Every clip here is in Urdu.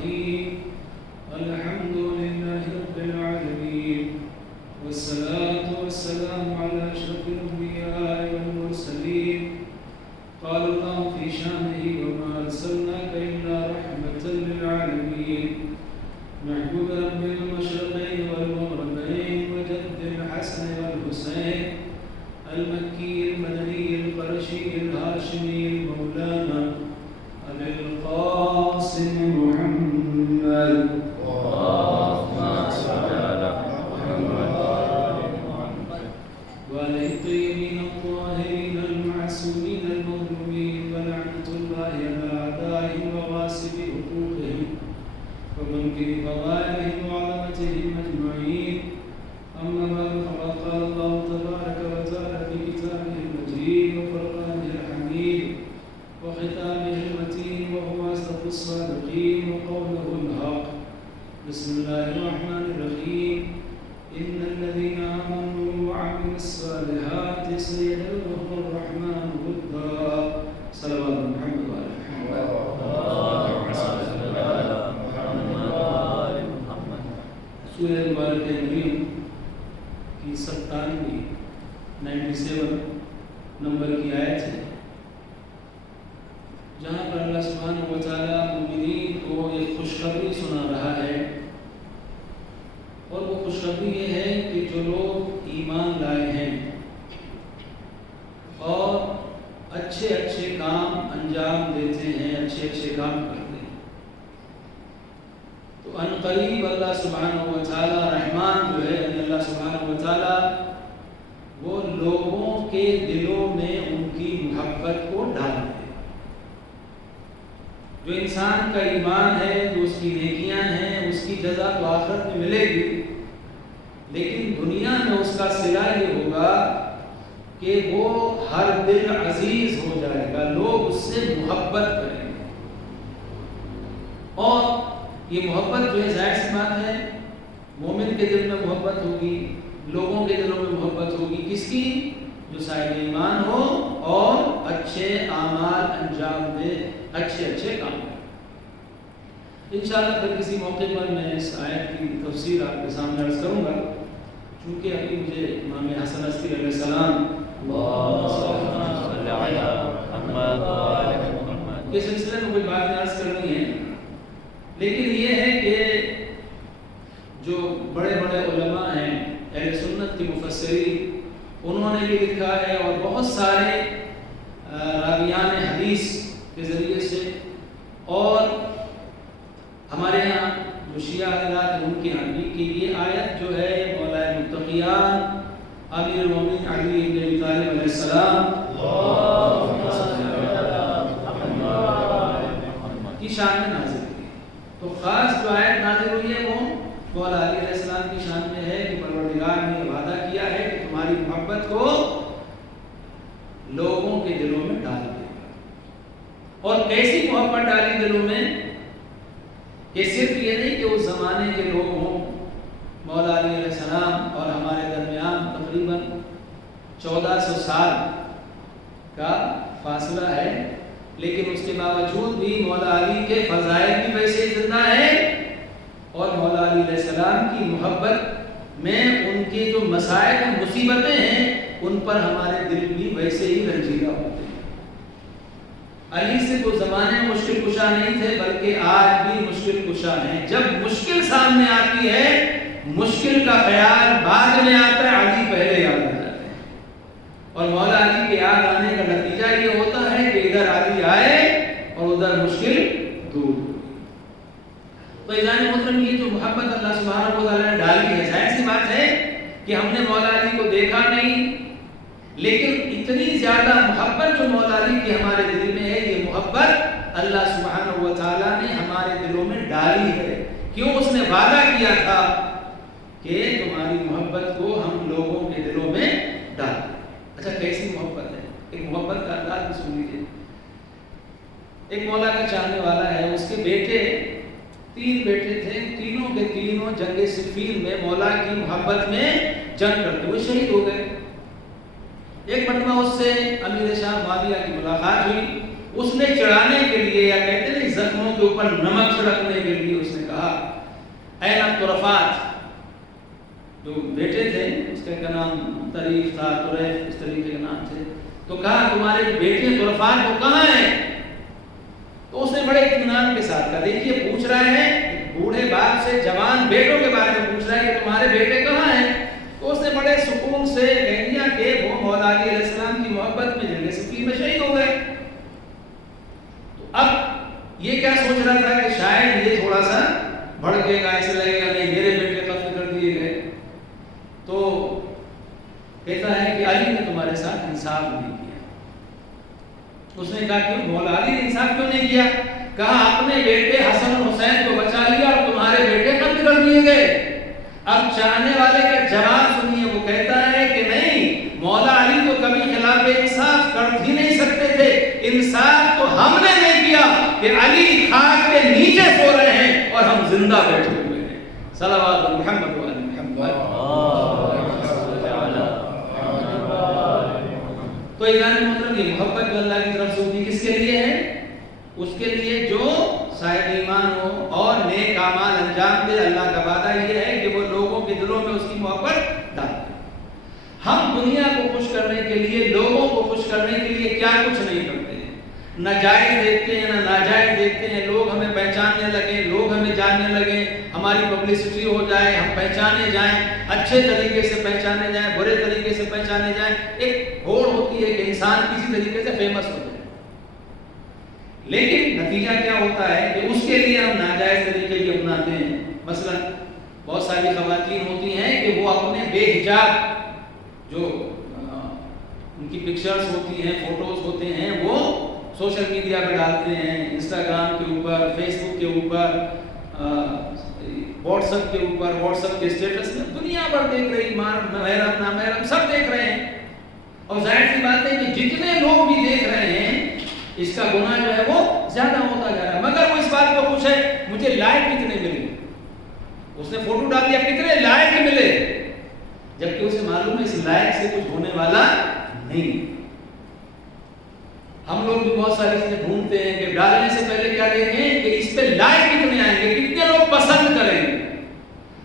الرحيم الحمد لله رب العالمين والصلاة والسلام على أشرف الأنبياء والمرسلين قال الله في شانه وما أرسلناك إلا رحمة للعالمين محبوب رب المشرقين والمغربين وجد الحسن والحسين المكي المدني القرشي الهاشمي المولانا أبي القاسم محمد اللهم صل على محمد وعلى الطيبين الطاهرين المعصومين المظلومين ولعنة الله على أعدائهم وغاصب حقوقهم ومنكر فضائلهم وعظمتهم أجمعين أما بعد فقد قال الله تبارك وتعالى في كتابه المجيد وفرقانه الحميد وختامه المتين وهو أصدق الصادقين وقوله الحق بسم الله الرحمن الرحيم إن الذين آمنوا وعملوا الصالحات سيجعلهم الرحمن ودا صلوات محمد وعلى محمد اللهم صل على محمد وآل محمد سورہ مبارک مریم کی 97 نمبر کی آیت ہے جہاں پر اللہ سبحانہ و تعالیٰ مومنین کو ایک خوشخبری سنا رہا ہے اور وہ خوشخبری یہ ہے کہ جو لوگ ایمان لائے ہیں اور اچھے اچھے کام انجام دیتے ہیں اچھے اچھے کام کرتے ہیں تو ان قریب اللہ سبحانہ و تعالیٰ رحمان جو ہے اللہ سبحانہ و تعالیٰ وہ لوگوں کے دلوں میں ان کی محبت کو ڈال دے جو انسان کا ایمان ہے جو اس کی نیکیاں ہیں اس کی جزا تو آخرت میں ملے گی لیکن دنیا میں اس کا صلہ یہ ہوگا کہ وہ ہر دل عزیز ہو جائے گا لوگ اس سے محبت کریں گے اور یہ محبت جو ہے ظاہر سی بات ہے مومن کے دل میں محبت ہوگی لوگوں کے دلوں میں محبت ہوگی کس کی جو صاحب ایمان ہو اور اچھے اعمال انجام دے اچھے اچھے کام کریں انشاءاللہ پھر کسی موقع پر میں اس آیت کی تفسیر آپ کے سامنے عرض کروں گا چونکہ ابھی مجھے امام حسن عسکری علیہ السلام اللهم صل على محمد وآل محمد کے سلسلے میں کوئی بات عرض کرنی ہے لیکن یہ ہے کہ جو بڑے بڑے علماء ہیں اہل سنت کے مفسرین انہوں نے بھی لکھا ہے اور بہت سارے راویان حدیث کے ذریعے سے اور ہمارے ہاں جو شیعہ حضرات ان کے یہاں بھی کہ یہ آیت جو ہے مولا متقیان امیر المومنین علی بن ابی طالب علیہ السلام اللهم صل على محمد کی شان میں نازل ہوئی تو خاص جو آیت نازل ہوئی ہے وہ مولا علی علیہ السلام کی شان میں ہے کہ پروردگار نے وعدہ کیا ہے کہ تمہاری محبت کو لوگوں کے دلوں میں ڈال دے گا اور کیسی محبت ڈالی دلوں میں کہ صرف یہ نہیں کہ اس زمانے کے لوگ ہوں مولا علی علیہ السلام اور ہمارے درمیان تقریباً 1400 سال کا فاصلہ ہے لیکن اس کے باوجود بھی مولا علی کے فضائل بھی ویسے ہی زندہ ہیں اور مولا علی علیہ السلام کی محبت میں ان کے جو مسائل ہیں مصیبتیں ہیں ان پر ہمارے دل بھی ویسے ہی رنجیدہ ہوتے ہیں علی سے تو زمانے میں مشکل کشا نہیں تھے بلکہ آج بھی مشکل کشا ہیں جب مشکل سامنے آتی ہے مشکل کا خیال بعد میں آتا ہے علی پہلے یاد آ جاتے ہیں اور مولا علی کے یاد آنے کا نتیجہ یہ ہوتا ہے کہ ادھر علی آئے اور ادھر مشکل دور تو ایزان محترم یہ جو محبت اللہ سبحانہ و تعالیٰ نے ڈالی ہے ظاہر سی بات ہے کہ ہم نے مولا علی کو دیکھا نہیں لیکن اتنی زیادہ محبت جو مولا علی کی ہمارے دل میں ہے یہ محبت اللہ سبحانہ و تعالیٰ نے ہمارے دلوں میں ڈالی ہے کیوں اس نے وعدہ کیا تھا کہ تمہاری محبت کو ہم لوگوں کے دلوں میں ڈال دیں اچھا کیسی محبت ہے ایک محبت کا انداز بھی سن لیجیے ایک مولا کا چاہنے والا ہے اس کے بیٹے 3 بیٹے تھے تینوں کے تینوں جنگ صفین میں مولا کی محبت میں جنگ کرتے ہوئے شہید ہو گئے ایک مرتبہ اس سے امیر شاہ معاویہ کی ملاقات ہوئی اس نے چڑھانے کے لیے یا کہتے ہیں زخموں کے اوپر نمک چھڑکنے کے لیے اس نے کہا این الطرفات، جو بیٹے تھے اس کا نام طریف تھا، طریف اس طریقے کے نام تھے، تو کہا تمہارے بیٹے طرفات وہ کہاں ہیں؟ تو اس نے بڑے اطمینان کے ساتھ کہا، دیکھیے پوچھ رہا ہے بوڑھے باپ سے جوان بیٹوں کے بارے میں پوچھ رہا ہے کہ تمہارے بیٹے کہاں ہیں؟ تو اس نے بڑے سکون سے کہہ دیا کہ وہ مولا علی علیہ السلام کی محبت میں جنگ صفین میں شہید ہو گئے۔ تو اب یہ کیا سوچ رہا تھا کہ شاید یہ تھوڑا سا بھڑکے گا، ایسے لگے گا نہیں میرے بیٹے قتل کر دیے گئے، تو کہتا ہے کہ علی نے تمہارے ساتھ انصاف نہیں کیا۔ اس نے کہا کہ مولا علی نے انصاف کیوں نہیں کیا؟ کہا اپنے بیٹے حسن اور حسین کو بچا لیا اور تمہارے بیٹے قتل کر دیے گئے۔ اب چاہنے والے کا جواب سنیے، وہ کہتا ہے کہ نہیں، مولا علی تو کبھی خلاف انصاف کر ہی نہیں سکتے تھے، انصاف تو ہم نے نہیں کیا کہ علی خاک کے نیچے سو رہے ہیں اور ہم زندہ بیٹھے ہوئے ہیں۔ صلوات محمد و علی محمد۔ تو یعنی مطلب یہ محبت جو اللہ کی طرف سے ہوتی کس کے لیے ہے؟ اس کے لیے جو صاحب ایمان ہو اور نیک اعمال انجام دے۔ اللہ کا وعدہ یہ ہے کہ وہ لوگوں کے دلوں میں اس کی محبت ڈال دے۔ ہم دنیا کو خوش کرنے کے لیے، لوگوں کو خوش کرنے کے لیے کیا کچھ نہیں کرتے ہیں، نہ جائز دیکھتے ہیں نہ ناجائز دیکھتے ہیں، لوگ ہمیں پہچاننے لگیں، لوگ ہمیں جاننے لگیں، ہماری پبلسٹی ہو جائے، ہم پہچانے جائیں، اچھے طریقے سے پہچانے جائیں، برے طریقے سے پہچانے جائیں۔ ایک ہوڑ ہوتی ہے کہ انسان کسی طریقے سے فیمس ہو جائے، لیکن نتیجہ کیا ہوتا ہے کہ اس کے لیے ہم ناجائز طریقے بھی اپناتے ہیں۔ مثلا بہت ساری خواتین ہوتی ہیں کہ وہ اپنے بے حجاب جو ان کی پکچرز ہوتی ہیں، فوٹوز ہوتے ہیں، وہ سوشل میڈیا پہ ڈالتے ہیں، انسٹاگرام کے اوپر، فیس بک کے اوپر، واٹس ایپ کے اوپر، واٹس ایپ کے اسٹیٹس میں دنیا بھر دیکھ رہی، محرم نامحرم سب دیکھ رہے ہیں، اور ظاہر سی بات ہے کہ جتنے لوگ بھی دیکھ رہے ہیں اس کا گناہ جو ہے وہ زیادہ ہوتا جا رہا ہے، مگر وہ اس بات پہ خوش ہے مجھے لائک کتنے ملے، اس نے فوٹو ڈال دیا کتنے لائک ملے، جبکہ اسے معلوم ہے اس لائک سے کچھ ہونے والا نہیں۔ ہم لوگ بھی بہت ساری چیزیں ڈھونڈتے ہیں کہ ڈالنے سے پہلے کیا دیکھیں کہ اس پہ لائک کتنے آئیں گے، کتنے لوگ پسند کریں گے۔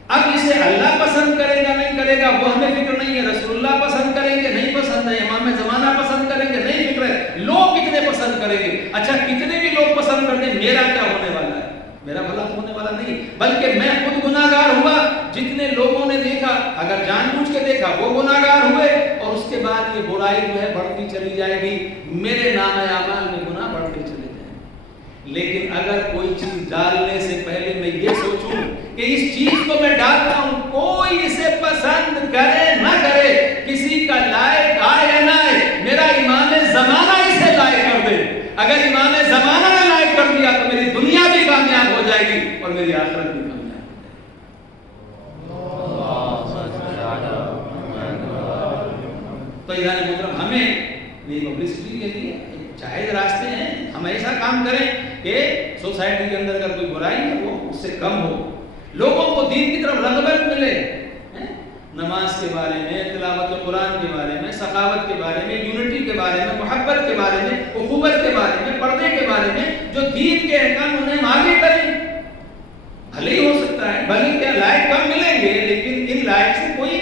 اب اسے اللہ پسند کرے گا نہیں کرے گا وہ ہمیں فکر نہیں ہے، رسول اللہ پسند کریں گے نہیں پسند ہے، امام زمانہ پسند کریں گے نہیں فکر ہے، لوگ کتنے پسند کریں گے۔ اچھا کتنے بھی لوگ پسند کرتے ہیں، میرا کیا ہونے والا ہے؟ میرا بھلا ہونے والا نہیں، بلکہ میں خود گناہگار ہوا۔ جتنے لوگوں نے دیکھا، اگر جان بوجھ کے دیکھا وہ گناہگار ہوئے، اور اس کے بعد یہ برائی جو ہے بڑھتی چلی جائے گی، میرے نام اعمال میں گناہ بڑھتے چلے جائیں گے۔ لیکن اگر کوئی چیز ڈالنے سے پہلے میں یہ سوچوں کہ اس چیز کو میں ڈالتا ہوں، کوئی اسے پسند کرے نہ کرے، کسی کا لائق آئے یا نہ آئے، میرا امام زمانہ اسے لائق کر دے، اگر امام زمانہ نے لائق کر دیا تو میری دنیا بھی کامیاب ہو جائے گی اور میری آخرت بھی کامیاب ہو جائے گی۔ تو یعنی مطلب ہمیں پبلسٹی کے لیے جائز راستے ہیں، ہم ایسا کام کریں کہ سوسائٹی کے اندر اگر کوئی برائی ہے وہ اس سے کم ہو، لوگوں کو دین کی طرف رغبت ملے، نماز کے بارے میں، تلاوت قرآن کے بارے میں، سخاوت کے بارے میں، یونٹی کے بارے میں، محبت کے بارے میں، اخوت کے بارے میں، پردے کے بارے میں، جو دین کے احکام انہیں ہم آگے کریں۔ بھلے ہی ہو سکتا ہے بھلے کیا لائق کم ملیں گے، لیکن ان لائق سے کوئی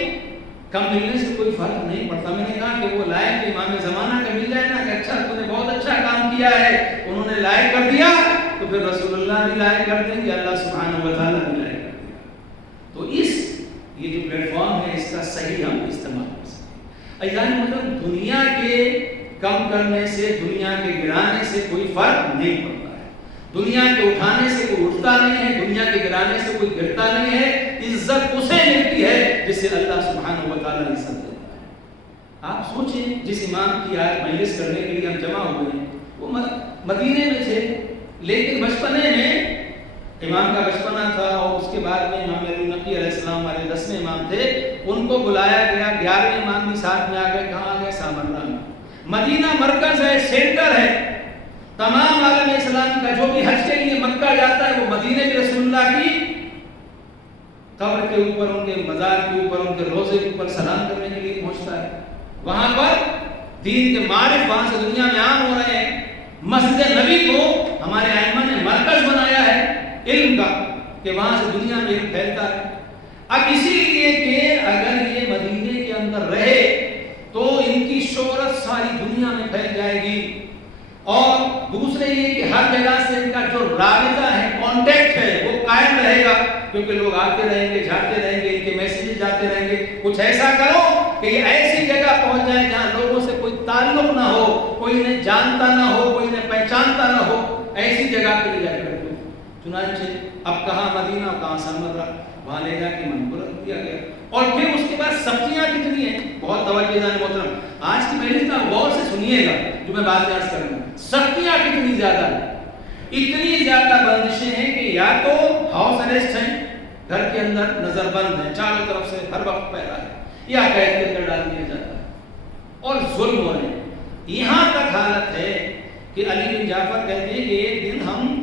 کم ملنے سے کوئی فرق نہیں پڑتا۔ میں نے کہا کہ وہ لائق امام زمانہ کا مل جائے نا کہ اچھا تو نے بہت اچھا کام کیا ہے، انہوں نے لائق کر دیا، تو پھر رسول اللہ بھی لائق کر دیں گے، اللہ سبحانہ و تعالیٰ بھی لائق کر دیں گے۔ تو یہ جو پلیٹ فارم ہے اس کا صحیح ہم استعمال کر سکتے ہیں۔ یعنی مطلب دنیا کے کم کرنے سے، دنیا کے گرانے سے کوئی فرق نہیں پڑتا ہے، دنیا کے اٹھانے سے کوئی اٹھتا نہیں ہے، دنیا کے گرانے سے کوئی گرتا نہیں ہے۔ عزت اسے ملتی ہے جسے اللہ سبحانہ و تعالیٰ عزت دیتا ہے۔ آپ سوچیں جس امام کی آج مجلس کرنے کے لیے ہم جمع ہوئے ہیں وہ مدینے میں تھے، لیکن بچپنے میں امام کا بچپنا تھا، اور اس کے بعد میں امام نبی علیہ السلام ہمارے 10ویں امام تھے، ان کو بلایا گیا، 11ویں امام بھی ساتھ میں آ گئے۔ کہاں آ گئے؟ سامرا میں۔ مدینہ مرکز ہے، سینٹر ہے، تمام عالم اسلام کا جو بھی حج کے لیے مکہ جاتا ہے وہ مدینے میں رسول اللہ کی قبر کے اوپر، ان کے مزار کے اوپر، ان کے روزے کے اوپر سلام کرنے کے لیے پہنچتا ہے۔ وہاں پر دین کے معارف وہاں سے دنیا میں عام ہو رہے ہیں، مسجد نبی کو ہمارے ائمہ نے مرکز بنایا ہے علم کا کہ وہاں سے دنیا میں علم پھیلتا ہے۔ اب اسی لیے کہ اگر یہ مدینے کے اندر رہے تو ان کی شہرت ساری دنیا میں پھیل جائے گی، اور دوسرے یہ کہ ہر جگہ سے ان کا جو رابطہ ہے، کانٹیکٹ ہے، وہ قائم رہے گا، کیونکہ لوگ آتے رہیں گے، جاتے رہیں گے، ان کے میسیجز جاتے رہیں گے۔ کچھ ایسا کرو کہ یہ ایسی جگہ پہنچ جائے جہاں لوگوں سے کوئی تعلق نہ ہو، کوئی انہیں جانتا نہ ہو، کوئی انہیں پہچانتا نہ ہو، ایسی جگہ پہ لے جا کر دو۔ چنانچہ اب کہاں مدینہ اور کہاں سمرہ، وہاں لے جا کے منقول رکھ دیا گیا۔ اور پھر اس کے بعد سختیاں کتنی ہیں، بہت توجہ دار محترم، آج کی مجلس کا غور سے سنیے گا جو میں بات عرض کروں گا۔ سختیاں کتنی زیادہ ہیں، اتنی زیادہ بندشیں ہیں کہ یا تو ہاؤس اریسٹ ہیں، گھر کے اندر نظر بند ہیں، چاروں طرف سے ہر وقت پہرا ہے، یا قید کے اندر ڈال دیا جاتا ہے، اور ظلم ہو رہے ہیں۔ یہاں تک حالت ہے کہ علی بن جعفر کہتے ہیں کہ ایک دن ہم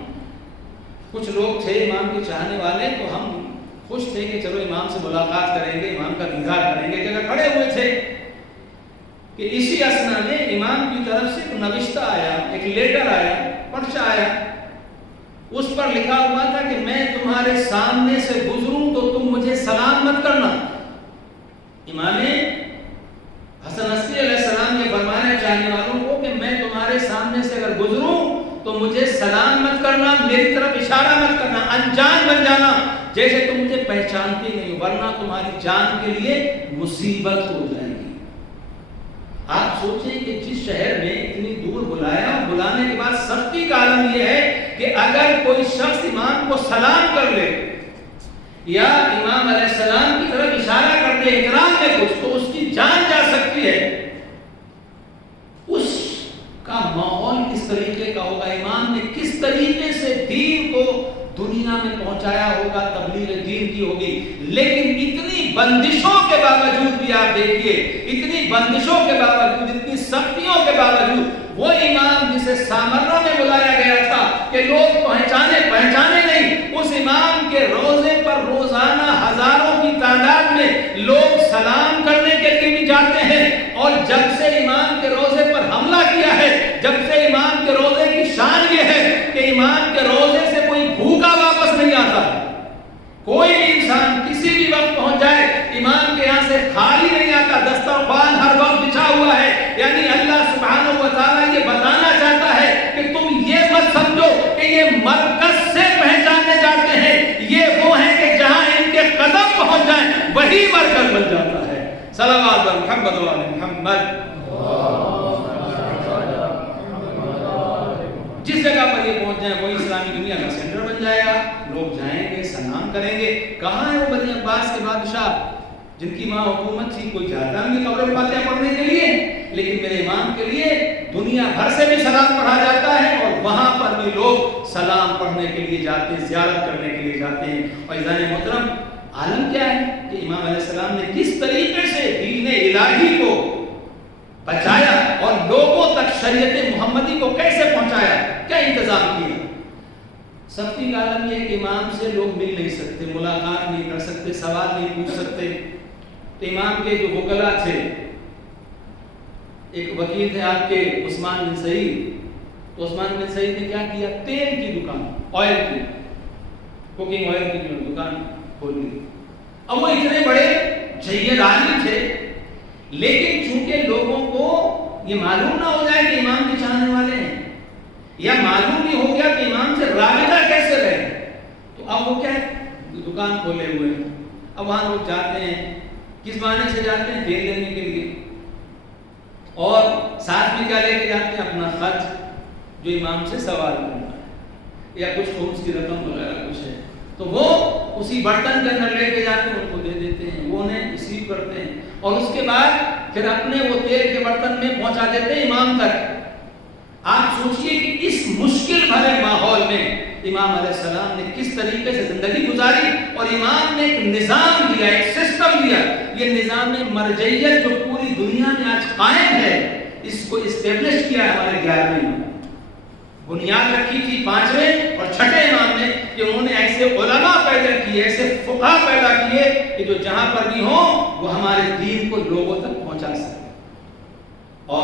کچھ لوگ تھے امام کے چاہنے والے، تو ہم خوش تھے کہ چلو امام سے ملاقات کریں گے، امام کا دیدار کریں گے، جگہ کھڑے ہوئے تھے کہ اسی اسنا میں امام کی طرف سے ایک نوشتہ آیا، ایک لیٹر آیا، پرچہ آیا، اس پر لکھا ہوا تھا کہ میں تمہارے سامنے سے گزروں تو تم مجھے سلام مت کرنا۔ امام حسن عسکری علیہ السلام یہ فرمانا چاہنے والوں کو کہ میں تمہارے سامنے سے اگر گزروں تو مجھے سلام مت کرنا، میری طرف اشارہ مت کرنا، انجان بن جانا جیسے تم مجھے پہچانتے نہیں، ورنہ تمہاری جان کے لیے مصیبت ہو جائے گی۔ آپ سوچیں کہ جس شہر میں اتنی دور بلایا، بلانے کے بعد سختی کا عالم یہ ہے کہ اگر کوئی شخص امام کو سلام کر لے یا امام علیہ السلام کی طرف اشارہ کر دے اکرام میں کچھ، تو اس کی جان جا سکتی ہے۔ اس کا ماحول کس طریقے کا ہوگا، امام نے کس طریقے سے دین کو دنیا میں پہنچایا ہوگا، تبلیغ دین کی ہوگی۔ لیکن اتنی بندشوں کے باوجود بھی آپ دیکھیے، اتنی بندشوں کے باوجود، اتنی سختیوں کے باوجود، وہ امام جسے سامرہ میں بلایا گیا تھا کہ لوگ پہچانے نہیں، اس امام کے روزے پر روزانہ ہزاروں کی تعداد میں لوگ سلام کرنے کے لیے بھی جاتے ہیں۔ اور جب سے امام کے روزے پر حملہ کیا ہے، جب سے امام کے روزے کی شان یہ ہے کہ امام کے روزے سے کوئی بھوکا واپس نہیں آتا، کوئی بھی انسان کسی بھی وقت پہنچ جائے امام کے یہاں سے خالی نہیں آتا، دسترخوان ہر وقت بچھا ہوا ہے۔ یعنی اللہ سبحانہ و تعالیٰ یہ بتانا چاہتا ہے کہ تم یہ مت سمجھو کہ یہ مرکز سے پہچانے جاتے ہیں، یہ وہ ہیں کہ جہاں ان کے قدم پہنچ جائیں وہی مرکز بن جاتا ہے۔ صلوات بر محمد و آل محمد۔ جس جگہ پر یہ پہنچ جائیں وہی اسلامی دنیا کا سینٹر بن جائے گا، لوگ جائیں گے، سلام کریں گے۔ کہاں ہے وہ بنی عباس کے بادشاہ جن کی ماں حکومت تھی، کوئی جاتا نہیں قبر فاتحہ پڑھنے کے لیے، لیکن میرے امام کے لیے دنیا بھر سے بھی سلام پڑھا جاتا ہے، اور وہاں پر بھی لوگ سلام پڑھنے کے لیے جاتے ہیں، زیارت کرنے کے لیے جاتے ہیں۔ اور عزیزان محترم، عالم کیا ہے کہ امام علیہ السلام نے کس طریقے سے دین الہی کو بچایا اور لوگوں تک شریعت محمدی کو کیسے پہنچایا، کیا انتظام کیا۔ سختی کا عالم یہ ہے کہ امام سے لوگ مل نہیں سکتے، ملاقات نہیں کر سکتے، سوال نہیں پوچھ سکتے۔ تو امام کے جو وکلا تھے، ایک وکیل تھے آپ کے عثمان بن سعید، تو عثمان بن سعید نے کیا کیا، تیل کی دکان، آئل کی، کوکنگ آئل کی دکان کھول لی۔ اب وہ اتنے بڑے جید عالم تھے، لیکن چونکہ لوگوں کو یہ معلوم نہ ہو جائے کہ امام کے چاہنے والے ہیں، یا معلوم نہیں ہو گیا کہ امام سے رابطہ کیسے رہے، تو اب وہ کیا دکان کھولے ہوئے ہیں۔ اب وہاں لوگ جاتے ہیں، کس معنی سے جاتے ہیں، تیل لینے کے لیے، اور ساتھ میں کیا لے کے جاتے ہیں، اپنا خط جو امام سے سوال کرنا ہے، یا کچھ خمس کی رقم وغیرہ کچھ ہے، تو وہ اسی برتن کے اندر لے کے جاتے ہیں، ان کو دے دیتے ہیں، وہ انہیں ریسیو کرتے ہیں، اور اس کے بعد پھر اپنے وہ تیل کے برتن میں پہنچا دیتے ہیں امام تک۔ آپ سوچئے کہ اس مشکل بھرے ماحول میں امام علیہ السلام نے کس طریقے سے زندگی گزاری، اور امام نے ایک نظام دیا، ایک سسٹم دیا۔ یہ نظام مرجعیت جو پوری دنیا میں آج قائم ہے، اس کو اسٹیبلش کیا ہے ہمارے 11ویں امام، بنیاد رکھی تھی 5ویں اور 6ٹھے امام نے، کہ انہوں نے ایسے علماء پیدا کیے، ایسے فقہاء پیدا کیے کہ جو جہاں پر بھی ہوں وہ ہمارے دین کو لوگوں تک پہنچا سکے۔ اور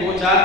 2-4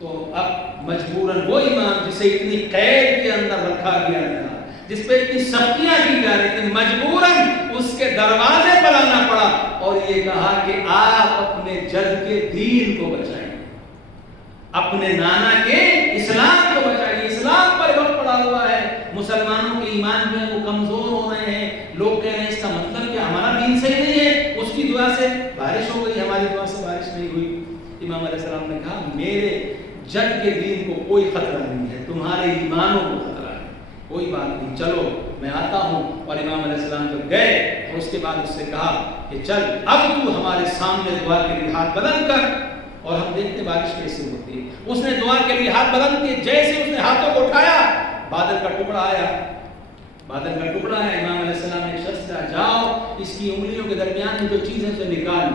تو اب مجبوراً وہ امام جسے اتنی قید کے اندر رکھا گیا تھا، جس پہ اتنی سختیاں کی جا رہی تھی، مجبوراً اس کے دروازے پر آنا پڑا اور یہ کہا کہ آپ اپنے جد کے دین کو بچائیں، اپنے نانا کے اسلام کو بچائیے۔ اسلام پر وقت پڑا ہوا ہے، مسلمانوں کے ایمان جو ہے وہ کمزور ہو رہے ہیں، لوگ کہہ رہے ہیں اس کا مطلب کہ ہمارا دین صحیح نہیں ہے، اس کی دعا سے بارش ہو گئی، ہماری دعا سے بارش نہیں ہوئی۔ امام علیہ السلام نے کہا میرے جد کے دین کو کوئی خطرہ نہیں ہے، تمہارے ایمانوں کو خطرہ ہے، کوئی بات نہیں، چلو میں آتا ہوں۔ اور امام علیہ السلام جب گئے اور اس کے بعد اس سے کہا کہ چل اب تو ہمارے سامنے دعا کے لیے ہاتھ بلند کر، اور ہم دیکھتے بارش کیسے ہوتی ہے۔ اس نے دعا کے لیے ہاتھ بلند کیے، جیسے اس نے ہاتھوں کو اٹھایا بادل کا ٹکڑا آیا، بادل کا ٹکڑا ہے۔ امام علیہ السلام نے ایک شخص کہا جاؤ اس کی انگلیوں کے درمیان میں جو چیزیں اسے نکال۔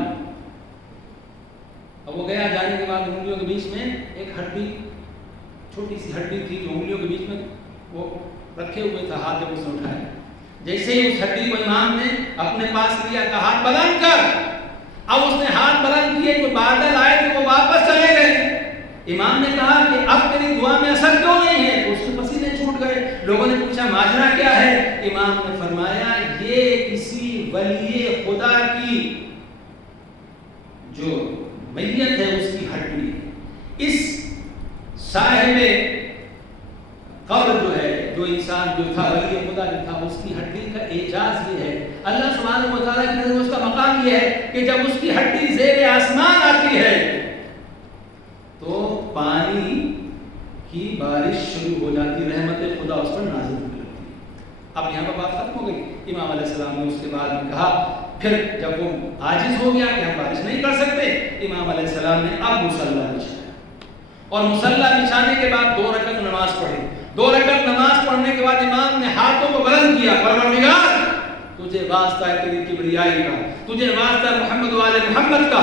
اب وہ گیا، جانے کے بعد انگلیوں کے بیچ میں ایک ہڈی، چھوٹی سی ہڈی تھی جو انگلیوں کے بیچ میں وہ رکھے ہوئے تھا، ہاتھ جب اس نے اٹھایا، جیسے ہی اس ہڈی کو امام نے اپنے پاس لیا، کہا ہاتھ بلند کر۔ اب اس نے ہاتھ بلند کیے، جو بادل آئے تھے وہ واپس چلے گئے۔ امام نے کہا کہ اب تیری دعا میں اثر کیوں نہیں ہے؟ تو اس کے پسینے چھوٹ گئے۔ لوگوں نے پوچھا ماجرا کیا ہے؟ امام نے فرمایا یہ کسی ولی خدا کی جو میت ہے اس کی ہڈی ہے۔ اس صاحب قبر جو ہے، جو انسان جو تھا ولی خدا جو تھا، اس کی ہڈی کا اعجاز یہ ہے، اللہ سبحانہ و تعالیٰ کی نظر میں اس کا مقام یہ ہے کہ جب اس کی ہڈی زیر آسمان آتی ہے تو پانی کی بارش شروع ہو جاتی، رحمت خدا اس پر نازل ہونے لگتی ہے۔ اب یہاں پر بات ختم ہو گئی۔ امام علیہ السلام نے اس کے بعد میں کہا، پھر جب وہ عاجز ہو گیا کہ ہم بارش نہیں کر سکتے، امام علیہ السلام نے اب مصلی بچھایا، اور مصلی بچھانے کے بعد 2 رکعت نماز پڑھی۔ 2 رکعت نماز پڑھنے کے بعد امام نے ہاتھوں کو بلند کیا، پروردگار تجھے واسطہ ہے تیری کبریائی کا، تجھے واسطہ ہے محمد و آل محمد کا،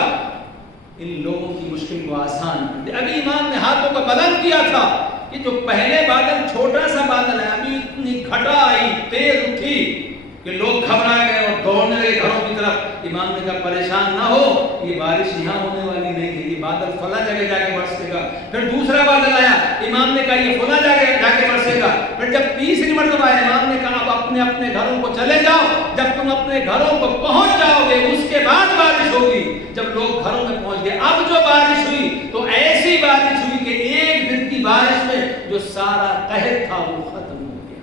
ان لوگوں کی مشکل کو آسان کر دے۔ ابھی امام نے ہاتھوں کو بلند کیا تھا کہ جو پہلے بادل چھوٹا سا بادل ہے، ابھی اتنی گھٹا آئی، تیز اٹھی کہ لوگ گھبرا گئے اور دوڑنے لگے گھروں کی طرف۔ امام نے کہا پریشان نہ ہو، یہ بارش یہاں ہونے والی نہیں ہے، یہ بادل فلاں جگہ جا کے برسے گا۔ پھر دوسرا بادل آیا، امام نے کہا یہ فلاں جگہ جا کے برسے گا۔ پھر جب تیسری مرتبہ آیا، امام نے کہا اب اپنے اپنے گھروں کو چلے جاؤ، جب تم اپنے گھروں کو پہنچ جاؤ گے اس کے بعد بارش ہوگی۔ جب لوگ گھروں میں پہنچ گئے، اب جو بارش ہوئی تو ایسی بارش ہوئی کہ ایک دن کی بارش میں جو سارا قحط تھا وہ ختم ہو گیا۔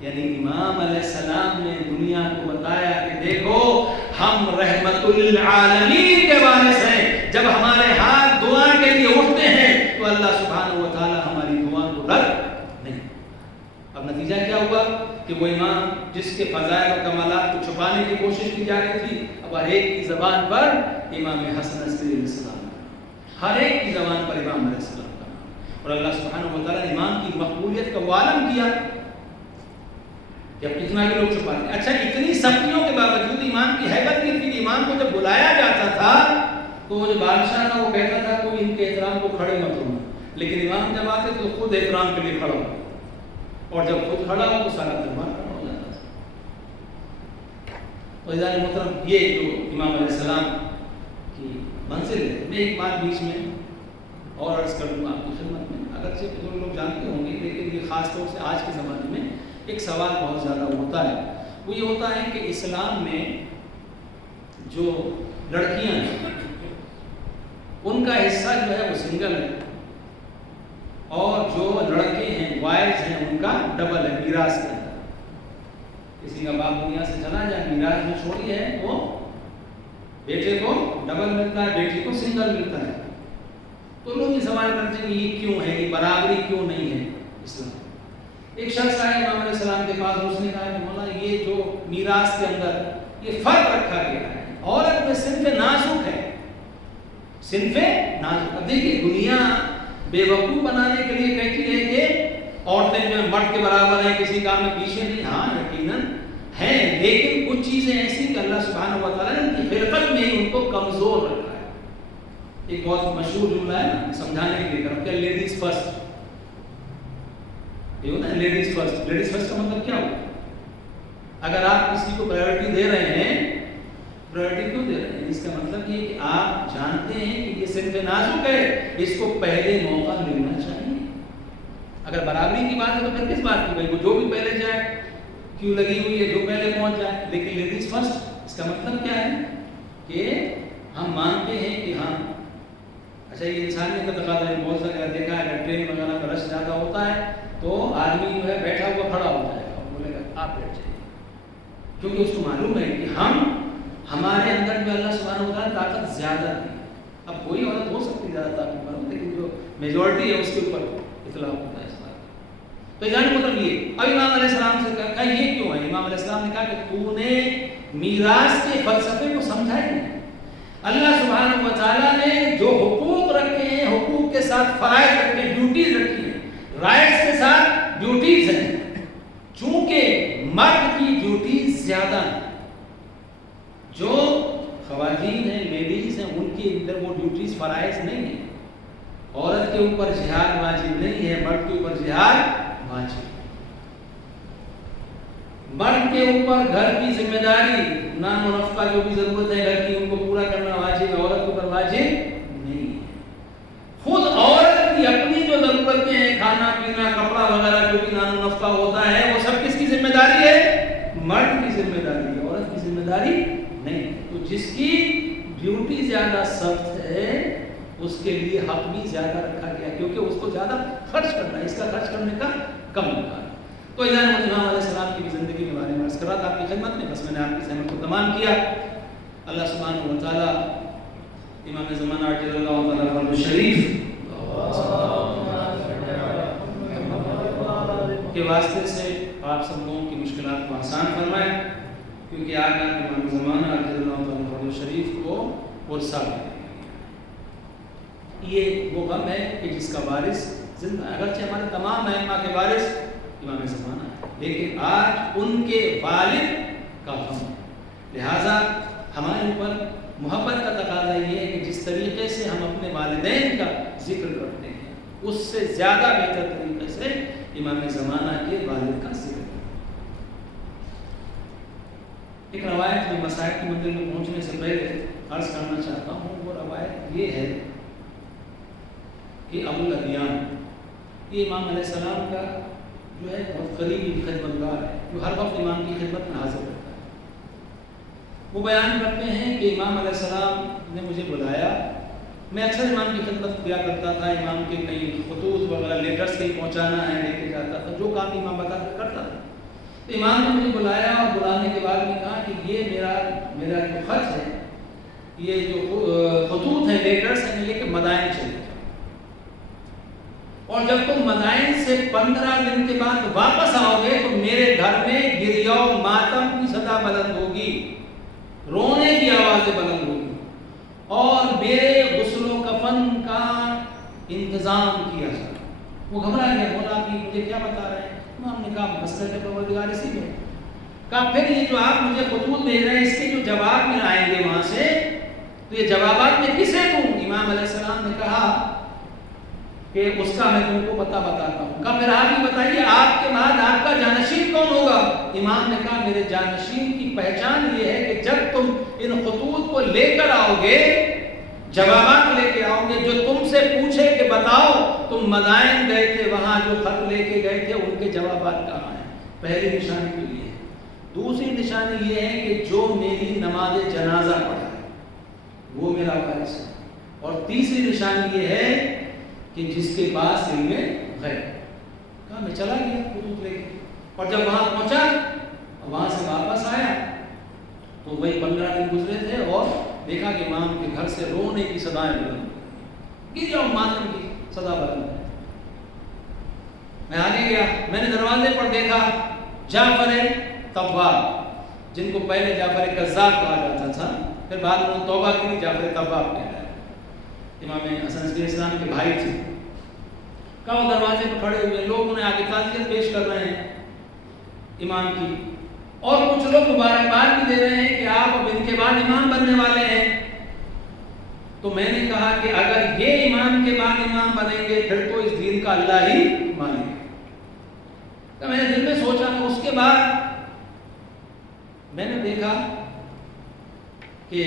یعنی امام علیہ السلام نے دنیا کو بتایا کہ دیکھو ہم رحمت للعالمین کے وارث ہیں، جب ہمارے ہاتھ دعا کے لیے اٹھتے ہیں تو اللہ سبحانہ و تعالی ہماری دعا کو رد نہیں۔ اب نتیجہ کیا ہوا کہ وہ امام جس کے فضائل و کمالات کو چھپانے کی کوشش کی جا رہی تھی، اب ہر ایک کی زبان پر امام حسن عسکری علیہ السلام، ہر ایک کی زبان پر امام علیہ السلام کا نام، اور اللہ سبحانہ و تعالی نے امام کی مقبولیت کا وہ عالم کیا کہ اب کتنا بھی لوگ چھپاتے ہیں۔ اچھا، اتنی سختیوں کے باوجود امام کی ہیبت یہ تھی کہ امام کو جب بلایا جاتا تھا تو وہ جو بادشاہ تھا وہ کہتا تھا کوئی ان کے احترام کو کھڑے مت ہونا، لیکن امام جب آتے تو خود احترام کے لیے کھڑا ہو، اور جب خود کھڑا ہو تو سارا دربار کھڑا ہو جاتا تھا۔ تو عزیزان محترم، یہ جو امام علیہ السلام کی منزل ہے، میں ایک بات بیچ میں اور عرض کر دوں آپ کی خدمت میں، اگرچہ بزرگ لوگ جانتے ہوں گے لیکن یہ خاص طور سے آج کے زمانے میں ایک سوال بہت زیادہ ہوتا ہے، وہ یہ ہوتا ہے کہ اسلام میں جو لڑکیاں ہیں ان کا حصہ جو ہے وہ سنگل ہے، اور جو لڑکے ہیں وائز ہیں ان کا ڈبل ہے میراث کے اندر۔ کسی کا باپ دنیا سے چلا جائے، میراث میں چھوڑی ہے تو بیٹے کو ڈبل ملتا ہے، بیٹی کو سنگل ملتا ہے۔ تو لوگ یہ سوال کرتے ہیں کہ یہ کیوں ہے، یہ برابری کیوں نہیں ہے اسلام۔ ایک شخص آیا امام علیہ السلام کے پاس، اس نے کہا کہ مولانا یہ جو میراث کے اندر یہ فرق رکھا گیا ہے، عورت میں صنف نازک ہے، صنف نازک۔ اب دیکھیے دنیا بیوقوف بنانے کے لیے کہتی ہے کہ عورتیں جو ہیں مرد کے برابر ہیں، کسی کام میں پیچھے نہیں، ہاں یقیناً ہیں، لیکن کچھ چیزیں ایسی کہ اللہ سبحانہ و تعالیٰ نے ان کی خلقت میں ہی ان کو کمزور رکھا ہے۔ ایک بہت مشہور جملہ ہے نا سمجھانے کے لیے کروں، کیا لیڈیز فرسٹ، یہ ہوتا ہے لیڈیز فرسٹ۔ لیڈیز فرسٹ کا مطلب کیا ہوتا ہے؟ اگر آپ کسی کو پرائیورٹی دے رہے ہیں پرائرٹی کیوں دے رہے ہیں؟ اس کا مطلب یہ کہ آپ جانتے ہیں کہ یہ صرف نازک ہے، اس کو پہلے موقع ملنا چاہیے۔ اگر برابری کی بات ہے تو پھر کس بات کی بھائی، وہ جو بھی پہلے جائے، کیوں لگی ہوئی ہے جو پہلے پہنچ جائے، لیکن لیڈیز فرسٹ۔ اس کا مطلب کیا ہے کہ ہم مانتے ہیں کہ ہاں اچھا یہ انسانیت کا تقاضا ہے۔ بہت سارے دیکھا ہے اگر ٹرین وغیرہ کا رش زیادہ ہوتا ہے تو آدمی جو ہے بیٹھا ہوا کھڑا ہو جائے گا، بولے گا آپ بیٹھ جائیے، کیونکہ اس کو معلوم ہے کہ ہمارے اندر جو اللہ سبحانہ و تعالیٰ طاقت زیادہ ہے۔ اب کوئی عورت ہو سکتی ہے زیادہ طاقتور ہو، لیکن جو میجورٹی ہے اس کے اوپر اطلاع ہوتا ہے اس بات۔ تو جانے مطلب یہ، اب امام علیہ السلام سے کہا یہ کیوں ہے؟ امام علیہ السلام نے کہا کہ تو نے میراث کے فلسفے کو سمجھا ہی نہیں۔ اللہ سبحانہ و تعالیٰ نے جو حقوق رکھے ہیں، حقوق کے ساتھ فرائض رکھے ہیں، ڈیوٹیز رکھی ہیں، رائٹس کے ساتھ ڈیوٹیز ہیں۔ چونکہ مرد کی ڈیوٹیز زیادہ ہیں، جو خواتین ہیں، لیڈیز ہیں، ان کے اندر وہ ڈیوٹیز فرائض نہیں ہیں۔ عورت کے اوپر جہاد واجب نہیں ہے، مرد کے اوپر جہاد واجب۔ مرد کے اوپر گھر کی ذمہ داری، نان و نفقہ جو بھی ضرورت ہے گھر کی ان کو پورا کرنا واجب ہے، عورت کے اوپر واجب نہیں ہے۔ خود عورت کی اپنی جو ضرورتیں ہیں، کھانا پینا کپڑا وغیرہ جو بھی نان و نفقہ ہوتا ہے، وہ سب کس کی ذمہ داری ہے؟ مرد کی ذمہ داری ہے، عورت کی ذمہ داری نہیں۔ تو جس کی ڈیوٹی زیادہ سخت ہے اس کے لیے حق بھی زیادہ رکھا گیا، کیونکہ اس کو زیادہ خرچ کرنا ہے، اس کا خرچ کرنے کا کم ہوتا ہے۔ تو امام علیہ السلام کی بھی زندگی کے بارے میں عرض کر رہا تھا آپ کی خدمت میں، بس میں نے آپ کی خدمت کو تمام کیا۔ اللہ سبحانہ و تعالیٰ امام زمانہ عجل اللہ تعالیٰ فرد شریف کے واسطے سے آپ سب لوگوں کی مشکلات کو آسان فرمائے، کیونکہ آج آپ امام زمانہ عجل اللہ تعالیٰ فرد شریف کو ورثہ دیں۔ یہ وہ غم ہے کہ جس کا وارث زندہ ہے، اگرچہ ہمارے تمام ائمہ کے وارث امام زمانہ ہے، لیکن آج ان کے والد کا غم ہے۔ لہٰذا ہمارے اوپر محبت کا تقاضا یہ ہے کہ جس طریقے سے ہم اپنے والدین کا ذکر کرتے ہیں اس سے زیادہ بہتر طریقے سے امام زمانہ کے والد کا ذکر کرتے ہیں۔ ایک روایت میں مسائل کی منزل میں پہنچنے سے پہلے عرض کرنا چاہتا ہوں، وہ روایت یہ ہے کہ ابو الادیان یہ امام علیہ السلام کا جو ہے بہت قریبی خدمت گار ہے، جو ہر وقت امام کی خدمت میں حاضر رہتا ہے۔ وہ بیان کرتے ہیں کہ امام علیہ السلام نے مجھے بلایا، میں اکثر امام کی خدمت کیا کرتا تھا، امام کے کئی خطوط وغیرہ لیٹرز کہیں پہنچانا ہے لے کے جاتا تھا، جو کام امام بتا کر کرتا تھا۔ تو امام نے مجھے بلایا اور بلانے کے بعد میں کہا کہ یہ میرا جو خط ہے، یہ جو خطوط ہیں لیٹرز ہیں، لے کے مدائن چلے جاؤ، اور جب تم مدائن سے 15 دن کے بعد واپس آؤ گے تو میرے گھر میں گریہ و ماتم کی صدا بلند ہوگی، رونے کی آوازیں بلند ہوگی، اور میرے غسل و کفن کا انتظام کیا جائے۔ وہ گھبرا گیا، بولا کہ مجھے کیا بتا رہے ہیں؟ امام نے کہا مسئلہ پروردگار اسی میں۔ کہا پھر یہ جو آپ مجھے خطوط بھیج رہے ہیں اس کے جو جواب میں آئیں گے وہاں سے، تو یہ جوابات میں کسے دوں؟ امام علیہ السلام نے کہا کہ اس کا میں تم کو پتہ بتاتا ہوں۔ کہا پھر آپ ہی بتائیے آپ کے بعد آپ کا جانشین کون ہوگا؟ امام نے کہا میرے جانشین کی پہچان یہ ہے کہ جب تم ان خطوط کو لے کر آؤ گے، جوابات لے کے آؤ گے، جو تم سے پوچھے کہ بتاؤ تم مدائن گئے تھے، وہاں جو خط لے کے گئے تھے ان کے جوابات کہاں ہیں؟ پہلی نشانی تو یہ ہے۔ دوسری نشانی یہ ہے کہ جو میری نماز جنازہ پڑھا ہے وہ میرا وارث ہے، اور تیسری نشانی یہ ہے کہ جس کے پاس علم غیب۔ کہا میں چلا گیا خطوط لے کے، اور جب وہاں پہنچا وہاں سے واپس آیا تو وہی 15 دن گزرے تھے، اور دیکھا کہ امام کے گھر سے رونے کی صدائیں بلند، گریہ و ماتم کی صدا بلند ہے۔ میں آگے گیا، میں نے دروازے پر دیکھا جعفر طباب، جن کو پہلے جعفر کذاب کہا جاتا تھا، پھر بعد میں توبہ کے لیے جعفر طباب کہلایا، امام حسن علیہ السلام کے بھائی تھے۔ کہا وہ دروازے پر کھڑے ہوئے، لوگ انہیں آگے تعزیت پیش کر رہے ہیں امام کی، اور کچھ لوگ مبارکباد بھی دے رہے ہیں کہ آپ اب ان کے بعد امام بننے والے ہیں۔ تو میں نے کہا کہ اگر یہ امام کے بعد امام بنیں گے پھر تو اس دین کا اللہ ہی مانے گا۔ تو میں نے دل میں سوچا، اس کے بعد میں نے دیکھا کہ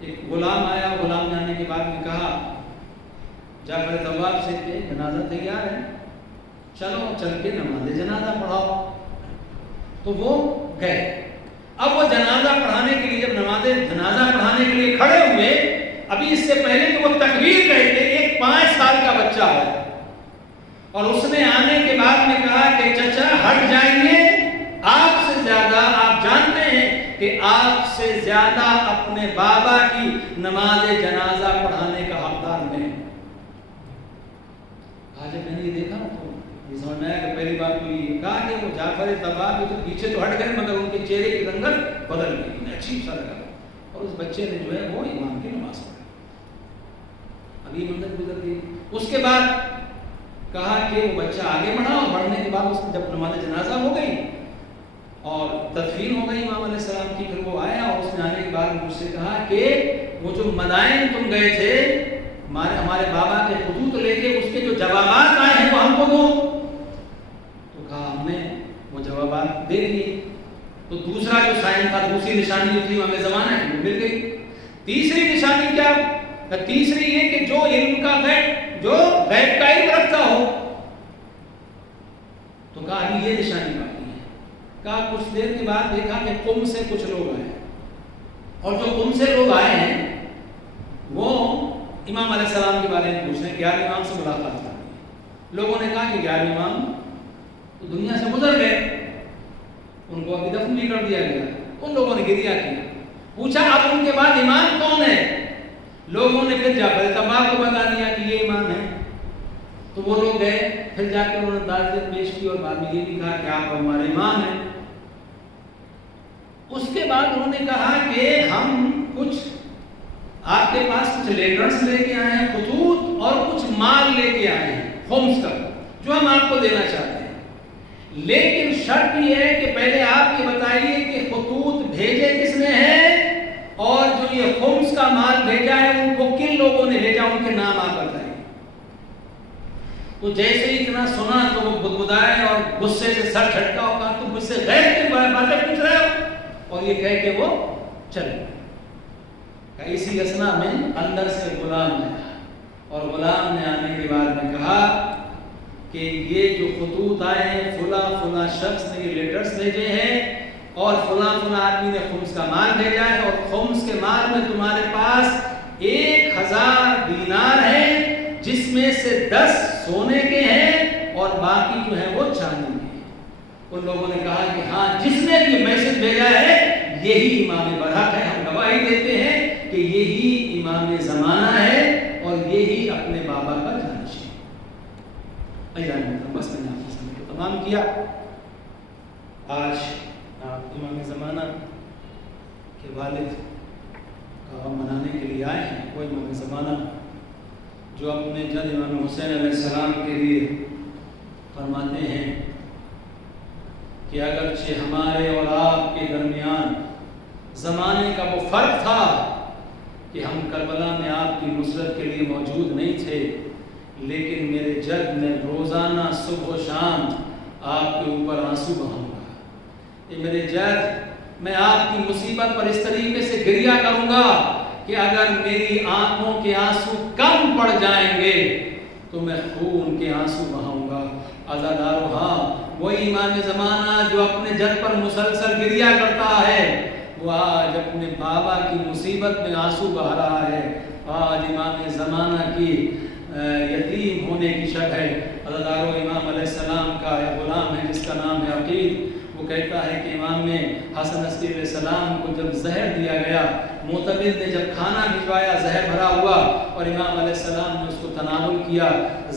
ایک غلام آیا، غلام نے آنے کے بعد میں کہا جعفر طواب سے کہ جنازہ تیار ہے، چلو چل کے نماز جنازہ پڑھاؤ۔ تو وہ گئے۔ اب وہ جنازہ پڑھانے کے لیے، جب نماز جنازہ پڑھانے کے لیے کھڑے ہوئے، ابھی اس سے پہلے کہ وہ تکبیر کہتے ایک 5 سال کا بچہ آیا اور اس نے آنے کے بعد میں کہا کہ چچا ہٹ جائیں گے، آپ سے زیادہ آپ جانتے ہیں کہ آپ سے زیادہ اپنے بابا کی نماز جنازہ پڑھانے کا حقدار میں۔ آج میں نے یہ دیکھا تو یہ سمجھ میں آیا کہ پہلی بار تو یہ کہا کہ وہ جعفر طواب تو پیچھے تو ہٹ گئے مگر ان کے چہرے کی رنگت بدل گئی، انہیں عجیب سا لگا اور اس بچے نے جو ہے وہ امام کی نماز پڑھی۔ ابھی منظر گزر گئی۔ اس کے بعد کہا کہ وہ بچہ آگے بڑھا اور بڑھنے کے بعد اس میں جب نماز جنازہ ہو گئی اور تدفین ہو گئی امام علیہ السلام کی، پھر وہ آیا اور اس نے آنے کے بعد مجھ سے کہا کہ وہ جو مدائن تم گئے تھے ہمارے بابا کے خطوط لے کے، اس کے جو جوابات آئے ہیں وہ ہم کو دو۔ تو کہا ہم نے وہ جوابات دے دیے۔ تو دوسرا جو سائن تھا، دوسری نشانی جو تھی ہمیں زمانہ کی وہ مل گئی۔ تیسری نشانی کیا؟ تیسری یہ کہ جو علم کا غیب، جو غیب کا علم رکھتا ہو۔ تو کہا ابھی یہ نشانی باقی ہے۔ کہا کچھ دیر کے بعد دیکھا کہ قم سے کچھ لوگ آئے اور جو قم سے لوگ آئے ہیں وہ امام علیہ السلام کے بارے میں پوچھ رہے ہیں، 11 امام سے ملاقات کرنی ہے۔ لوگوں نے کہا کہ 11 امام تو دنیا سے گزر گئے، ان کو ابھی دفن بھی کر دیا گیا۔ ان لوگوں نے گریہ کیا، پوچھا اب ان کے بعد امام کون ہے؟ لوگوں نے پھر جعفر طواب کو بتا دیا کہ یہ امام ہے۔ تو وہ لوگ گئے، پھر جا کے انہوں نے تعزیت پیش کی اور بعد میں یہ بھی کہا کہ آپ ہمارے امام ہیں۔ اس کے بعد انہوں نے کہا کہ ہم کچھ آپ کے پاس کچھ لیٹرز لے کے آئے ہیں، خطوط، اور کچھ مال لے کے آئے ہیں خمس کا، جو ہم آپ کو دینا چاہتے ہیں، لیکن شرط یہ ہے کہ پہلے آپ یہ بتائیے کہ خطوط بھیجے کس نے ہیں اور جو یہ خمس کا مال بھیجا ہے ان کو کن لوگوں نے بھیجا، ان کے نام آپ بتائیں۔ تو جیسے ہی اتنا سنا تو وہ بدبدائے اور غصے سے سر جھٹکا اور کہا تم مجھ سے غیر کی باتیں پوچھ رہے ہو، اور یہ کہہ کے وہ چلے۔ اسی اسنا میں اندر سے غلام آیا اور غلام نے آنے کے بعد میں کہا کہ یہ جو خطوط آئے ہیں فلاں فلاں شخص نے یہ لیٹرز بھیجے ہیں اور فلاں فلاں آدمی نے خمس کا مال بھیجا ہے، اور خمس کے مال میں تمہارے پاس 1000 دینار ہیں جس میں سے 10 سونے کے ہیں اور باقی جو ہے وہ چاندی کے ہیں۔ ان لوگوں نے کہا کہ ہاں جس نے یہ میسج بھیجا ہے یہی امام برحق ہے، ہم گواہی دیتے ہیں کہ یہی امام زمانہ ہے اور یہی اپنے بابا کا جانشین ہے۔ بس میں نے آپ کے سامنے کو تمام کیا۔ آج آپ امام زمانہ کے والد کا غم منانے کے لیے آئے ہیں، وہ امام زمانہ جو اپنے جد امام حسین علیہ السلام کے لیے فرماتے ہیں کہ اگرچہ ہمارے اور آپ کے درمیان زمانے کا وہ فرق تھا کہ ہم کربلا میں آپ کی نصرت کے لیے موجود نہیں تھے، لیکن میرے جد میں روزانہ صبح و شام آپ کے اوپر آنسو بہاؤں گا۔ یہ میرے جد، میں آپ کی مصیبت پر اس طریقے سے گریہ کروں گا کہ اگر میری آنکھوں کے آنسو کم پڑ جائیں گے تو میں خون کے آنسو بہاؤں گا۔ عزادارو، ہاں وہی امام زمانہ جو اپنے جد پر مسلسل گریہ کرتا ہے وہ آج اپنے بابا کی مصیبت میں آنسو بہا رہا ہے۔ آج امام زمانہ کی یتیم ہونے کی شک ہے۔ عزادارو، امام علیہ السلام کا ایک غلام ہے جس کا نام ہے عقیل، وہ کہتا ہے کہ امام نے حسن عسکری علیہ السلام کو جب زہر دیا گیا، معتمد نے جب کھانا بھجوایا زہر بھرا ہوا اور امام علیہ السلام نے اس کو تناول کیا،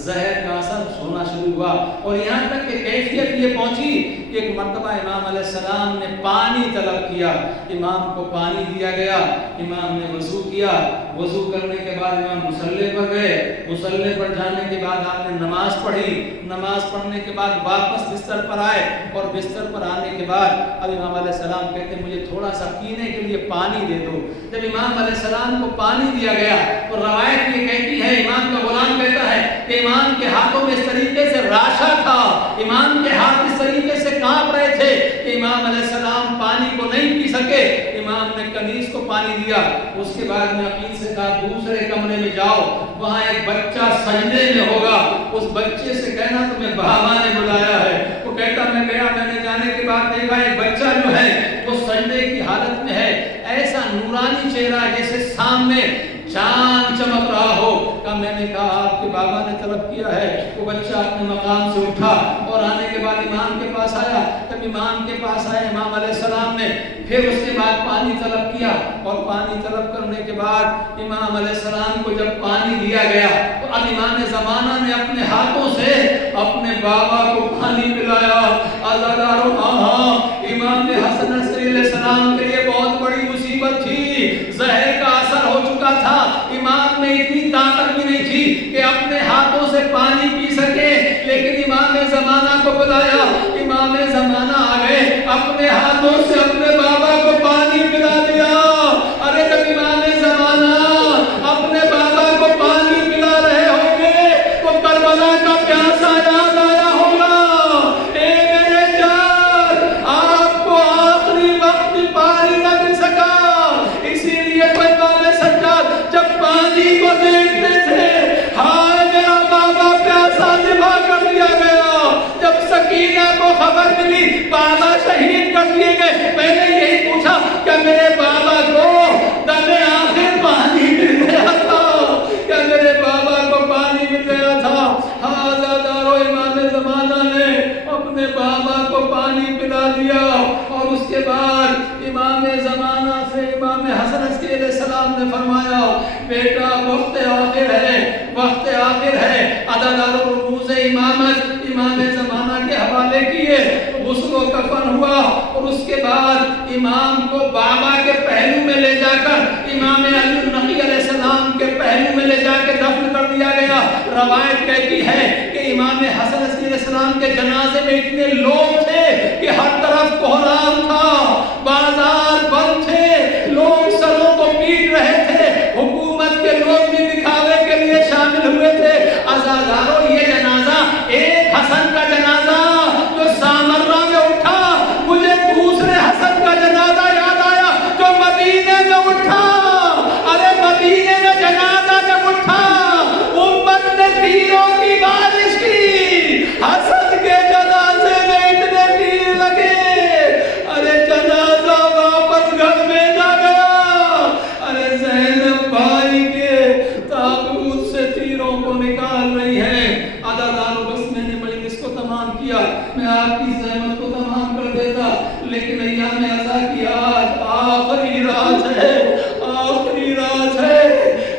زہر کا اثر ہونا شروع ہوا اور یہاں تک کہ کیفیت یہ پہنچی کہ ایک مرتبہ امام علیہ السلام نے پانی طلب کیا، امام کو پانی دیا گیا، امام نے وضو کیا، وضو کرنے کے بعد امام مصلی پر گئے، مصلی پر جانے کے بعد آپ نے نماز پڑھی، نماز پڑھنے کے بعد واپس بستر پر آئے اور بستر پر آنے کے بعد اب امام علیہ السلام کہتے ہیں مجھے تھوڑا سا پینے کے لیے پانی دے دو۔ جب امام علیہ السلام کو پانی دیا گیا اور روایت یہ کہتی ہے، امام کا غلام کہتا ہے کہ امام کے ہاتھوں میں اس طریقے سے راشا تھا، امام کے ہاتھ اس طریقے سے کانپ رہے تھے کہ امام علیہ السلام پانی کو نہیں پی سکے۔ امام نے کنیز کو پانی دیا. اس کے بعد میں عقیل سے کہا دوسرے کمرے میں جاؤ, وہاں ایک بچہ سجدے میں ہوگا, اس بچے سے کہنا تمہیں بابا نے بلایا ہے. وہ کہتا میں گیا, میں نے جانے کے بعد دیکھا ایک بچہ جو ہے وہ سجدے کی حالت میں ہے, ایسا نورانی چہرہ جیسے سامنے چاند چمک رہا ہو. میں نے کہا آپ کے بابا نے طلب کیا ہے. وہ بچہ اپنے مقام سے اٹھا اور آنے کے بعد امام کے پاس آیا. جب امام کے پاس آئے امام علیہ السلام نے پھر اس کے بعد پانی طلب کیا, اور پانی طلب کرنے کے بعد امام علیہ السلام کو جب پانی دیا گیا تو اب امام زمانہ نے اپنے ہاتھوں سے اپنے بابا کو پانی پلایا. اللہ دارو امام حسن عسکری علیہ السلام کے لیے بہت بڑی مصیبت تھی, زہر کا اثر ہو چکا تھا. امام میں اتنی طاقت بھی نہیں تھی کہ اپنے ہاتھوں سے پانی پی سکے, لیکن امام زمانہ کو بلایا. امام زمانہ آ گئے, اپنے ہاتھوں سے اپنے بابا کو پانی پلا دیا. ارے جب امام زمانہ اپنے بابا کو پانی پلا رہے ہوں گے تو کربلا کا پیاسا یاد آیا ہوگا. اے میرے جان, آپ کو آخری وقت پانی نہ مل سکا, اسی لیے تو امام سجاد جب پانی کو دیکھتے تھے, ہائے میرا بابا پیاسا نبھا کر دیا گیا. جب سکینہ کو خبر ملی بابا شہید کر دیے گئے, میں نے یہی پوچھا کہ میرے بابا کو دم آخر پانی مل گیا تھا, کیا میرے بابا کو پانی مل گیا تھا. حاضردارو امام زمانہ نے اپنے بابا کو پانی پلا دیا. اور اس کے بعد امام زمانہ سے امام حسن عسکری علیہ السلام نے فرمایا بیٹا وقت آخر ہے, وقت آخر ہے. عددار رموز امامت امام زمانہ کے حوالے کیے, غسل و کفن ہوا, اور اس کے بعد امام کو بابا کے پہلو میں لے جا کر امام علی النقی علیہ السلام کے پہلو میں لے جا کے دفن کر دیا گیا. روایت کہتی ہے کہ امام حسن عسکری علیہ السلام کے جنازے میں اتنے لوگ تھے کہ ہر طرف کوہرام تھا, بازار بند تھے, لوگ سروں کو پیٹ رہے تھے, حکومت کے لوگ بھی دکھاوے کے لیے شامل ہوئے تھے. عزادارو یہ جنازہ ایک حسن کا جنازہ جو سامرہ میں اٹھا, مجھے دوسرے حسن کا جنازہ یاد آیا جو مدینے میں اٹھا. ارے مدینے میں جنازہ جب اٹھا امت نے تیروں کی بارش کی, حسن کے جنازے میں اتنے تیر لگے, ارے جنازہ واپس گھر بھیجا گیا. ارے زینب بھائی کے تابوت سے تیروں کو نکال رہی ہے. عددارو بس میں نے مجلس کو تمام کیا, میں آپ کی زحمت کو تمام کر دیتا, لیکن ایام عزا کی آج آخری رات ہے, آخری رات ہے.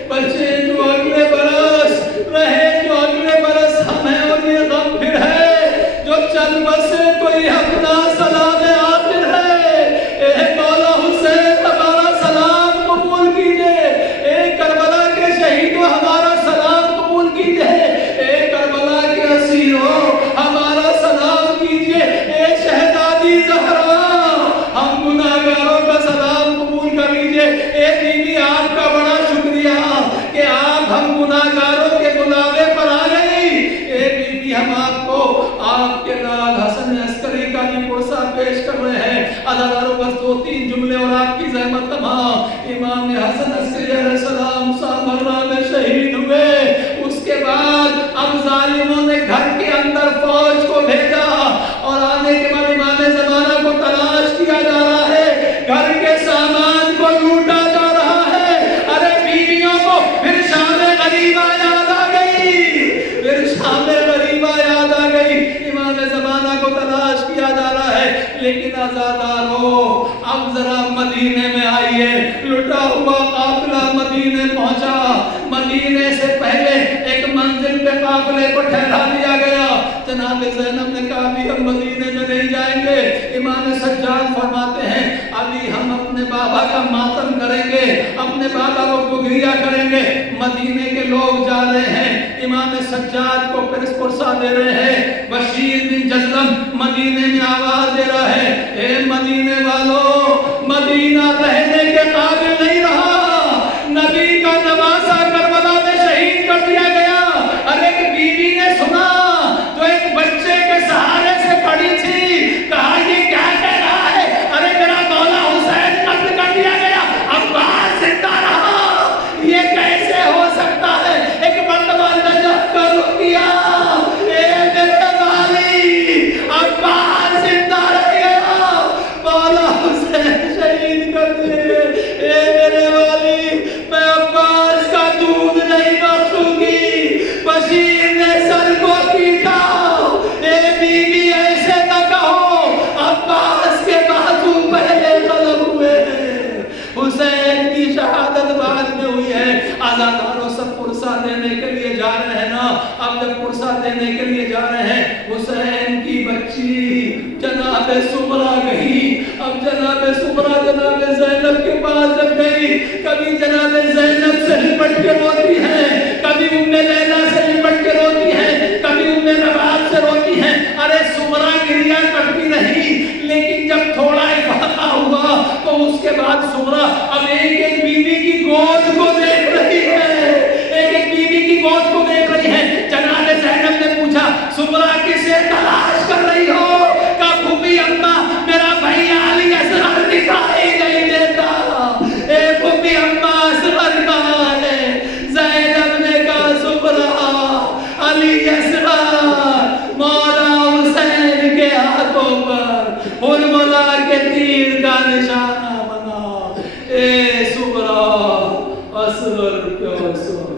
بچے جو اگلے برس رہے, جو اگلے برس ہم ہیں, اور یہ غم پھر ہے جو چل بسے کوئی اپنا سلام آخر ہے. اے مولا حسین ہمارا سلام قبول کیجئے, اے کربلا کے شہیدوں ہمارا سلام قبول کیجئے, اے کربلا کے اسیروں ہمارا سلام کیجئے, اے شہزادی زہرا ہم گناہگاروں کا سلام قبول کر لیجئے. اے بیوی آپ کا بڑا شکریہ کہ آپ ہم گناہگاروں کے بلاوے پر آ گئی. اے بیوی ہم آپ کو آپ کے لال حسن عسکری کا بھی پرسہ پیش کر رہے ہیں. عزادارو بس 2-3 جملے اور آپ کی زحمت تمام. امام حسن عسکری علیہ السلام سامرہ میں شہید ہوئے. اس کے بعد اب ظالموں نے گھر کے اندر فوج کو بھیجا, اور آنے کے بعد امام زمانہ کو تلاش کیا جا رہا ہے, گھر کے سامان کو لوٹا جا رہا ہے. ارے بیویوں کو پھر شام غریبہ یاد آ گئی, پھر شام غریبہ یاد آ گئی. امام زمانہ کو تلاش کیا جا رہا ہے, لیکن عزادارو اب ذرا مدینے میں آئیے. لٹا ہوا قافلہ مدینے پہنچا. مدینے سے پہلے ایک منزل پہ قافلے کو ٹھہرا دیا گیا. جناب زینب نے کہا ابھی ہم مدینے میں نہیں جائیں گے. امام سجاد فرماتے ہیں ابھی ہم اپنے بابا کا ماتم کریں گے, اپنے بابا کو گگریا کریں گے. مدینے کے لوگ جا رہے ہیں, امام سجاد کو پرسہ دے رہے ہیں. بشیر بن جزلم مدینے میں آواز دے رہا ہے, اے مدینے والوں, مدینہ رہنے کے قابل نہیں رہا, نبی کا نواسہ کربلا میں شہید کر دیا گیا. ارے ایک بیوی نے سنا جو ایک بچے کے سہارے سے کھڑی تھی, کہا یہ کیا کہہ رہا ہے, ارے میرا مولا حسین قتل کر دیا گیا. کی شہادت بعد میں ہوئی ہے. عزاداروں سب پرسہ دینے کے لیے جا رہے ہیں نا. اب جب پرسہ دینے کے لیے جا رہے ہیں, حسین کی بچی جناب سمرہ گئی. اب جناب سمرہ جناب زینب کے پاس جب گئی, کبھی جناب زینب سے لپٹ کے روتی ہے, کبھی ام لیلا سے لپٹ کے روتی ہے, کبھی ام رباب سے روتی ہے. ارے سمرہ گریا کرتی رہی, لیکن جب تھوڑا افاقہ ہوا تو اس کے بعد سمرہ اب ایک ایک بیوی کی گود کو دیکھ رہی ہے, ایک ایک بیوی کی گود کو دیکھ رہی ہے. جناب زینب نے پوچھا, سمرہ کسے تلاش کر رہی ہو؟ کہا پھوپھی اماں میرا بھیا علی اصغر دکھائی نہیں دیتا. اے پھوپھی اماں اصغر کہاں ہے؟ زینب نے کہا سمرہ علی اصغر مولا حسین کے ہاتھوں پر حرملا کے تیر کا نشانہ بنا. اے سمرہ اصغر کیوں سوچ.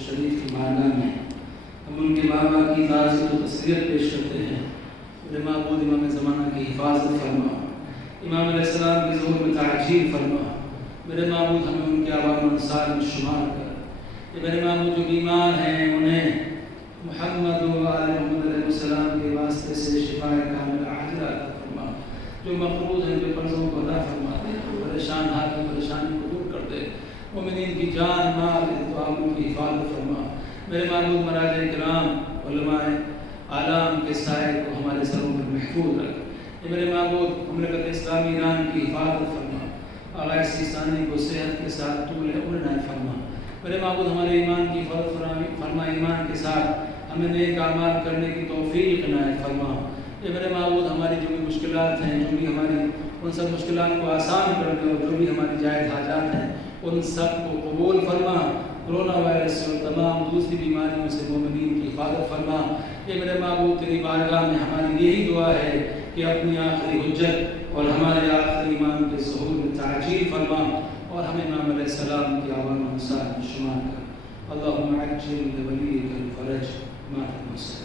شریف کی بارگاہ میں ہم ان کے بابا کی تعظیم و تسلیت پیش کرتے ہیں. میرے معبود امام زمانہ کی حفاظت فرما, امام علیہ السلام کی ظہور میں تعجیل فرما. میرے معبود ہمیں ان کے عوام انصار میں شمار کر. میرے معبود جو بیمار ہیں انہیں محمد و آل محمد علیہ السلام کے واسطے سے شفاء کامل عاجلہ عطا فرما. جو مقروض ہیں جو قرضوں کو ادا فرما دے, جو پریشان حال کی پریشانی کو دور کر دے. مومنین کی جان مال اعتوام کی حفاظت فرما. میرے معبود مراجع کرام علماء عالم کے سائے کو ہمارے سروں پر محفوظ رکھ. میرے معبود مملکت اسلامی ایران کی حفاظت فرما. آغا سیستانی کو صحت کے ساتھ طول عمر عنایت فرما. میرے معبود ہمارے ایمان کی حفاظت فرما, ایمان کے ساتھ ہمیں نیک اعمال کرنے کی توفیق عنایت فرما. میرے معبود ہماری جو بھی مشکلات ہیں, جو بھی ہماری ان سب مشکلات کو آسان کر دے, اور جو بھی ہماری جائز حاجات ہیں ان سب کو قبول فرما. کرونا وائرس سے اور تمام دوسری بیماریوں سے مومنین کی حفاظت فرما. یہ میرے معبود تیری بارگاہ میں ہماری یہی دعا ہے کہ اپنی آخری حجت اور ہمارے آخری ایمان کے ظہور میں تعجیل فرما, اور ہمیں امام علیہ السلام کی عوام انصار میں شمار کر. اللہم عجل لولیک الفرج ما تنسل.